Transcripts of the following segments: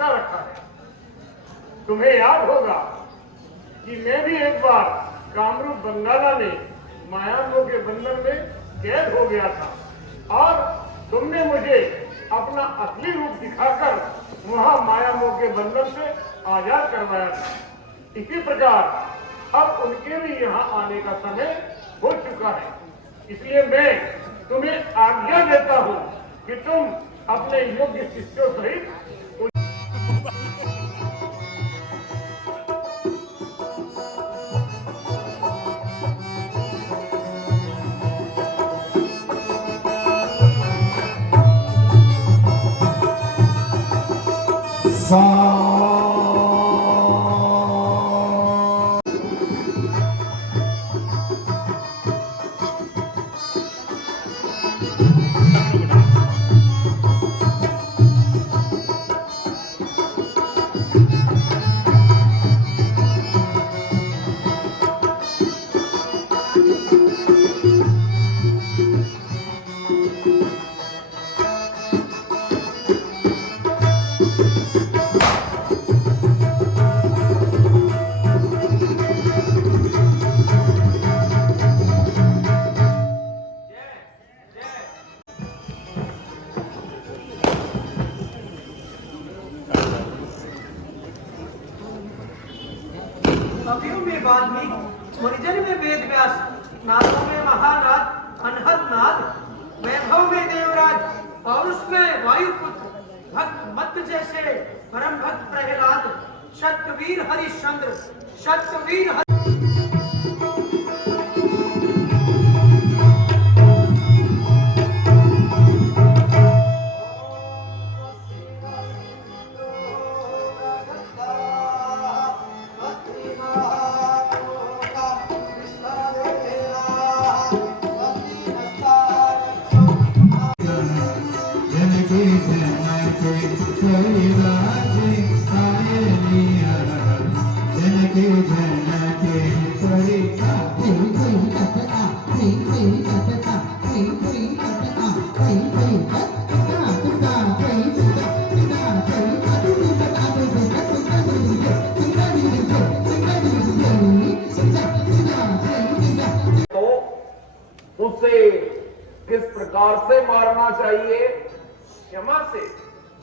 बरसा रखा है। तुम्हें याद होगा कि मैं भी एक बार कामरूप बंगाला में मायामोह के बंधन में कैद हो गया था और तुमने मुझे अपना असली रूप दिखाकर वहां मायामोह के बंधन से आजाद करवाया था। इसी प्रकार अब उनके भी यहाँ आने का समय हो चुका है। इसलिए मैं तुम्हें आज्ञा देता हूँ कि तुम अपने योग्य शिष्यों सहित कवियों में वाल्मीकि, मुनिजन में वेद व्यास, नादों में महानाद, अनहद नाद, वैभव में देवराज, पौरुष में वायुपुत्र, भक्त मत जैसे परम भक्त प्रहलाद, शतवीर हरिश्चंद्र, शतवीर उसे किस प्रकार से मारना चाहिए? क्षमा से,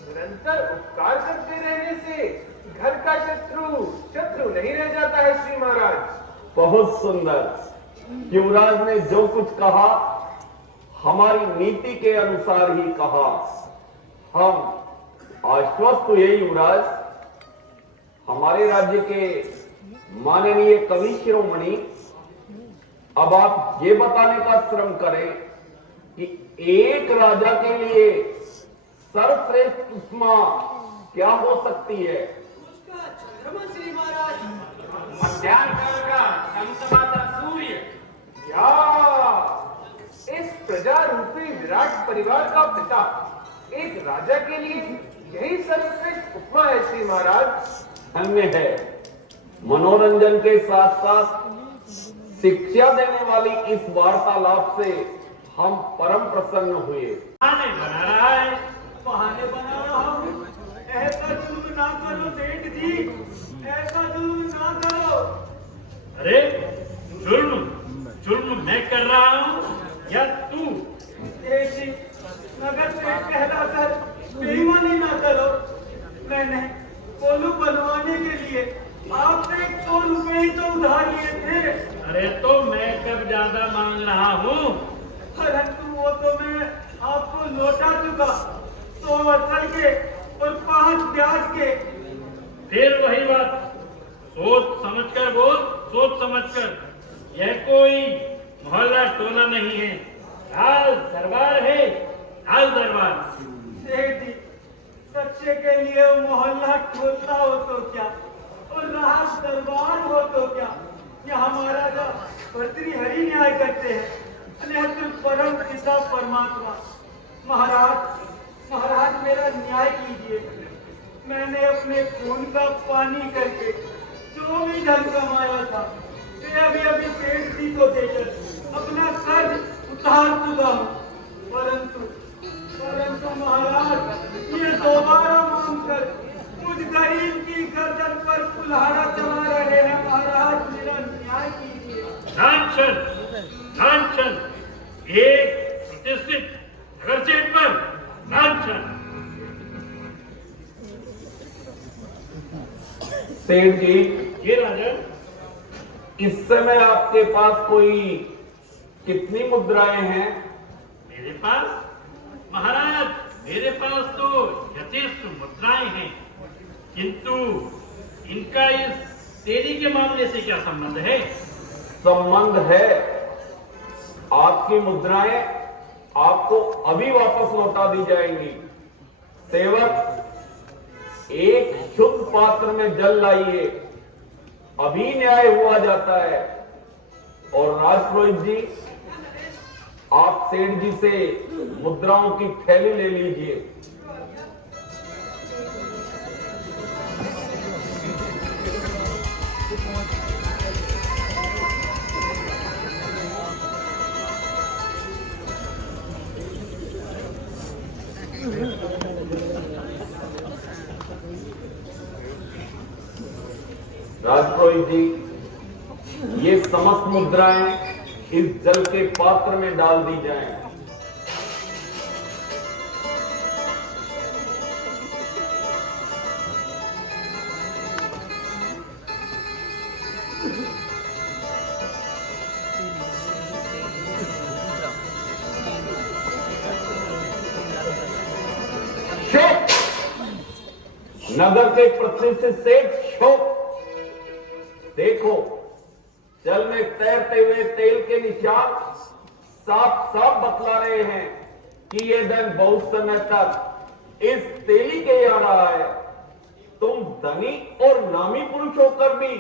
निरंतर उपकार करते रहने से घर का शत्रु नहीं रह जाता है श्री महाराज। बहुत सुंदर। युवराज ने जो कुछ कहा हमारी नीति के अनुसार ही कहा। हम आश्वस्त हुए युवराज। हमारे राज्य के माननीय कवि शिरोमणि, अब आप ये बताने का श्रम करें कि एक राजा के लिए सर्वश्रेष्ठ उपमा क्या हो सकती है? चंद्रमा श्री महाराज। मध्यान्ह का चमचमाता सूर्य, या इस प्रजा रूपी विराट परिवार का पिता एक राजा के लिए यही सर्वश्रेष्ठ उपमा है श्री महाराज। धन्य है। मनोरंजन के साथ साथ शिक्षा देने वाली इस वार्तालाप से हम परम प्रसन्न हुए। बहाने बना रहा है, बहाने बना रहा हूँ। ऐसा जुल्म ना करो सेठ जी, ऐसा जुल्म ना करो। अरे जुल्म मैं कर रहा हूँ या तू? सेठ जी, नगर से कहलाकर बेईमानी ना करो। मैंने कोलू बनवाने के लिए आपसे 100 रुपए ही तो उधार लिए थे। अरे तो मैं कब ज्यादा मांग रहा हूँ? परंतु वो तो मैं आपको लौटा चुका, 100 असल के और 5 ब्याज के। फिर वही बात, सोच समझकर बोल, सोच समझकर। यह कोई मोहल्ला टोला नहीं है, लाल दरबार है, लाल दरबार। सेठ जी, सच्चे के लिए मोहल्ला टोला हो तो क्या और राज दरबार हो तो क्या? ये हमारा का भर्तृहरि न्याय करते हैं, अनेक परम पिता परमात्मा। महाराज मेरा न्याय कीजिए। मैंने अपने खून का पानी करके जो भी धन कमाया था वे अभी सेठ जी को देकर अपना कर्ज उतार चुका हूँ। परंतु महाराज ये दोबारा मांग कर मुझ कुल्हाड़ा चला रहे हैं महाराज, मेरा न्याय कीजिए। लांछन, लांछन, एक प्रतिष्ठित नगर सेठ पर लांछन। सेठ जी, ये राजन, इस समय आपके पास कोई कितनी मुद्राएं हैं? मेरे पास महाराज, मेरे पास तो यथेष्ट मुद्राएं हैं, किंतु इनका इस तेली के मामले से क्या संबंध है? संबंध है। आपकी मुद्राएं आपको अभी वापस लौटा दी जाएंगी। सेवक, एक शुद्ध पात्र में जल लाइए, अभी न्याय हुआ जाता है। और राजपुरोहित जी, आप सेठ जी से मुद्राओं की थैली ले लीजिए। राजपुरोहित जी, ये समस्त मुद्राएं इस जल के पात्र में डाल दी जाएं। शोक, नगर के प्रतिष्ठित सेठ शोक, देखो जल में तैरते हुए तेल के निशान साफ साफ बतला रहे हैं कि ये धन बहुत समय तक इस तेली के यहां रहा है। तुम धनी और नामी पुरुष होकर भी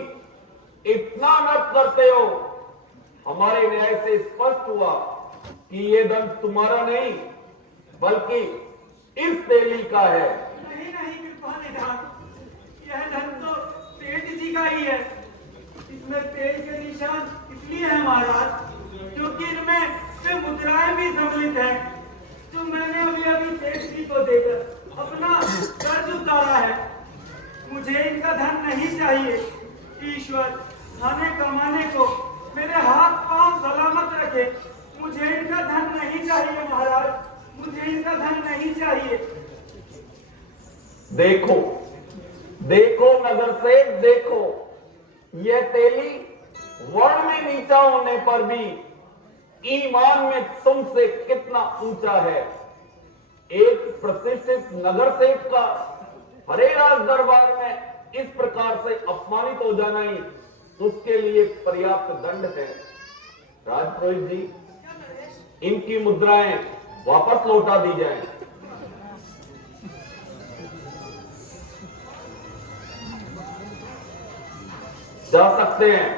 इतना अनर्थ करते हो। हमारे न्याय से स्पष्ट हुआ कि ये धन तुम्हारा नहीं बल्कि इस तेली का है। नहीं नहीं कृपा निधान, यह धन तो सेठ जी का ही है। इसमें तेल के निशान इसलिए है महाराज क्योंकि इनमें वे मुद्राएं भी सम्मिलित हैं जो मैंने अभी अभी सेठ जी को देकर अपना कर्ज उतारा है। मुझे इनका धन नहीं चाहिए। ईश्वर खाने कमाने को मेरे हाथ पांव सलामत रखे। मुझे इनका धन नहीं चाहिए महाराज, मुझे इनका धन नहीं चाहिए। देखो देखो नगर सेठ, देखो यह तेली वर्ण में नीचा होने पर भी ईमान में तुमसे कितना ऊंचा है। एक प्रतिष्ठित नगर सेठ का हरे राज दरबार में इस प्रकार से अपमानित हो जाना ही उसके लिए पर्याप्त दंड है। राजपुरोहित जी, इनकी मुद्राएं वापस लौटा दी जाएं। जा सकते हैं।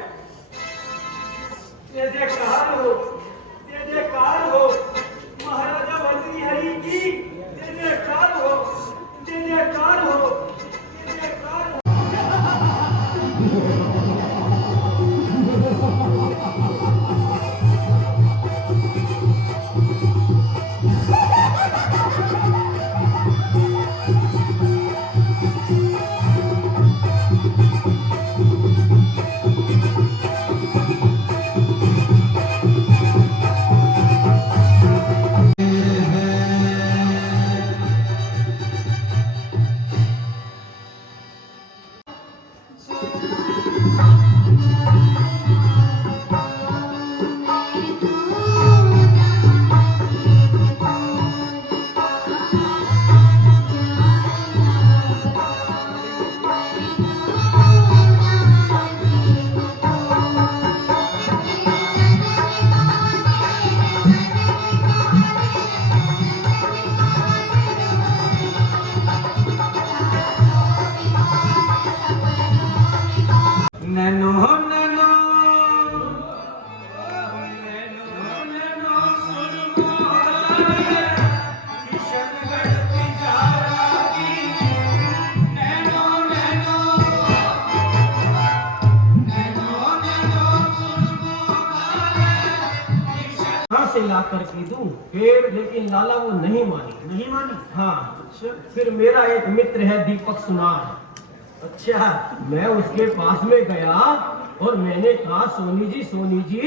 जय जयकार हो, जय जयकार हो, महाराजा भर्तृहरि की जय जयकार हो, जय जयकार हो, जय जयकार हो। नैनो नैनो नैनो नैनो सुरमोहला किशन गढ़ती जारागी। नैनो नैनो नैनो नैनो सुरमोहला किशन। कहाँ से ला करके दूं? फिर लेकिन लाला वो नहीं मानी। नहीं मानी? हाँ, फिर मेरा एक मित्र है दीपक सुनार, अच्छा, मैं उसके पास में गया और मैंने कहा सोनी जी,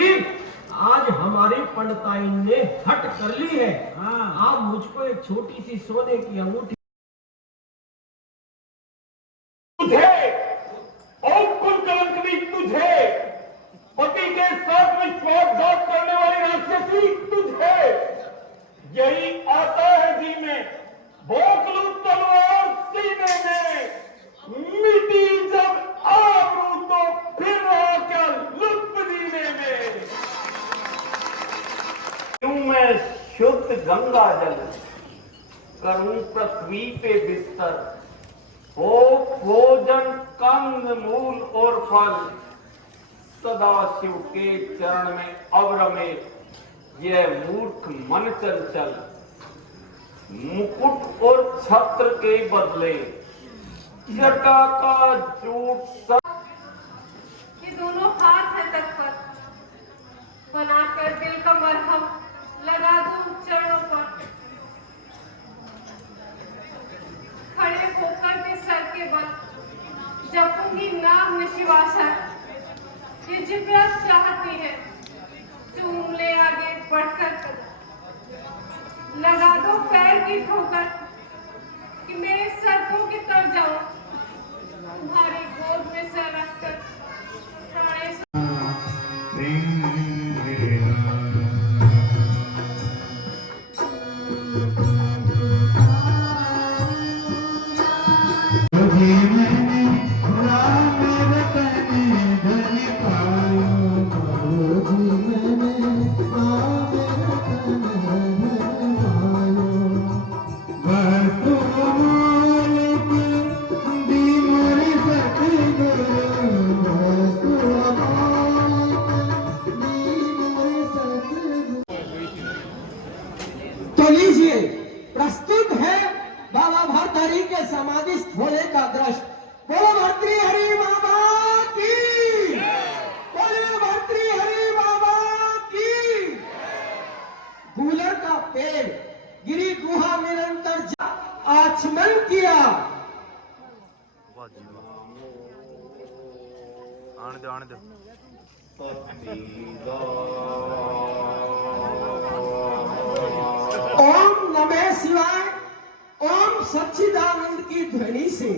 आज हमारी पंडिताइन ने हट कर ली है। आप मुझको एक छोटी सी सोने की अंगूठी तुझे और कुल कलंकनी तुझे, पति के साथ विश्वासघात करने वाली राक्षसी तुझे, यही आता है जी में, भोंक लूं तलवार सीने में, मिटी जब आबरू तो फिर रहा क्या लुत्फ जीने में। यूं मैं शुद्ध गंगा जल करूं पृथ्वी पे बिस्तर, हो भोजन कंद मूल और फल, सदा शिव के चरण में अवरमे यह मूर्ख मन चंचल, मुकुट और छत्र के बदले जटा का झूठ। ये दोनों हाथ है तत्पर, बनाकर दिल का मरहम लगा दूं चरणों पर, खड़े होकर के सर के बल जपूंगी नाम में शिवाशा। ये जिब्रा चाहती है चूम ले आगे बढ़कर कदम, लगा दो पैर की ठोकर कि मेरे सरकों की तर जाऊं, तुम्हारी गोद में सर रखकर प्राणेश। तो लीजिए, प्रस्तुत है बाबा भरतहरि के समाधि स्थोले का दृश्य। बोलो भर्तृहरि बाबा की, बोलो भर्तृहरि बाबा की। गूलर का पेड़ गिरी गुहा निरंतर आचमन किया। आने दो ओम नमः शिवाय, ओम सच्चिदानंद की ध्वनि से